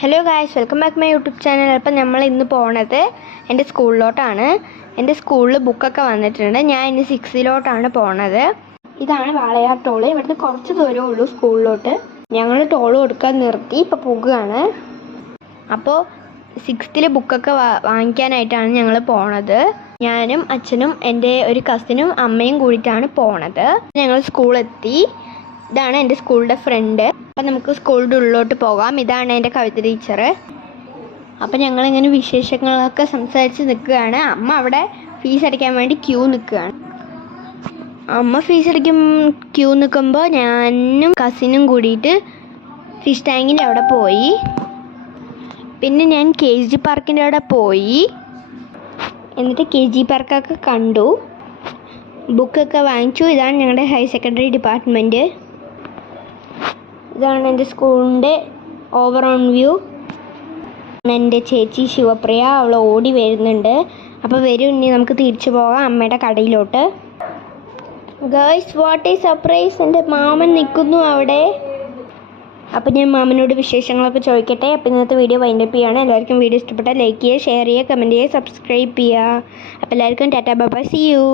Hello guys welcome back my YouTube channel അപ്പം നമ്മൾ ഇന്ന് പോണത് എന്റെ സ്കൂളിലോട്ടാണ്. എന്റെ സ്കൂളിൽ ബുക്കൊക്കെ വന്നിട്ടുണ്ട്. ഞാൻ ഇനി സിക്സിലോട്ടാണ് പോണത്. ഇതാണ് വാളയാർ ടോൾ ഇവിടുന്ന് കുറച്ച് ദൂരമേ ഉള്ളൂ സ്കൂളിലോട്ട്. ഞങ്ങൾ ടോൾ കൊടുക്കാൻ നിർത്തി. ഇപ്പോൾ പോകുകയാണ് അപ്പോൾ സിക്സ്ത്തിൽ ബുക്കൊക്കെ വാങ്ങിക്കാനായിട്ടാണ് ഞങ്ങൾ പോണത്. ഞാനും അച്ഛനും എന്റെ ഒരു കസിനും അമ്മയും കൂടിയിട്ടാണ് പോണത്. ഞങ്ങൾ സ്കൂളെത്തി ഇതാണ് എന്റെ സ്കൂളിന്റെ ഫ്രണ്ട്. അപ്പം നമുക്ക് സ്കൂളിന്റെ ഉള്ളിലോട്ട് പോകാം. ഇതാണ് എന്റെ കവിത ടീച്ചർ അപ്പം ഞങ്ങളിങ്ങനെ വിശേഷങ്ങളൊക്കെ സംസാരിച്ച് നിൽക്കുകയാണ്. അമ്മ അവിടെ ഫീസ് അടയ്ക്കാൻ വേണ്ടി ക്യൂ നിൽക്കുകയാണ്. അമ്മ ഫീസ് അടിക്കും ക്യൂ നിൽക്കുമ്പോൾ ഞാനും കസിനും കൂടിയിട്ട് ഫിഷ് ടാങ്കിന്റെ അവിടെ പോയി. പിന്നെ ഞാൻ കെ ജി പാർക്കിന്റെ അവിടെ പോയി. എന്നിട്ട് കെ ജി പാർക്കൊക്കെ കണ്ടു. ബുക്കൊക്കെ വാങ്ങിച്ചു. ഇതാണ് ഞങ്ങളുടെ ഹയർ സെക്കൻഡറി ഡിപ്പാർട്ട്മെന്റ്. ഇതാണ് എന്റെ സ്കൂളിന്റെ ഓവർ ഓൺ വ്യൂ. എന്റെ ചേച്ചി ശിവപ്രിയ അവൾ ഓടി വരുന്നുണ്ട്. അപ്പോൾ വരും ഇനി നമുക്ക് തിരിച്ചു പോകാം അമ്മയുടെ കടയിലോട്ട്. ഗേൾസ് വാട്ട് ഈസ് സർപ്രൈസ് എന്റെ മാമൻ നിൽക്കുന്നു അവിടെ. അപ്പോൾ ഞാൻ മാമനോട് വിശേഷങ്ങളൊക്കെ ചോദിക്കട്ടെ? അപ്പോൾ ഇന്നത്തെ വീഡിയോ വൈൻഡപ്പ് ചെയ്യുകയാണ്. എല്ലാവർക്കും വീഡിയോ ഇഷ്ടപ്പെട്ടാൽ ലൈക്ക് ചെയ്യുക ഷെയർ ചെയ്യുക കമന്റ് ചെയ്യുക സബ്സ്ക്രൈബ് ചെയ്യുക. അപ്പോൾ എല്ലാവർക്കും ടാറ്റാ ബൈ സി യു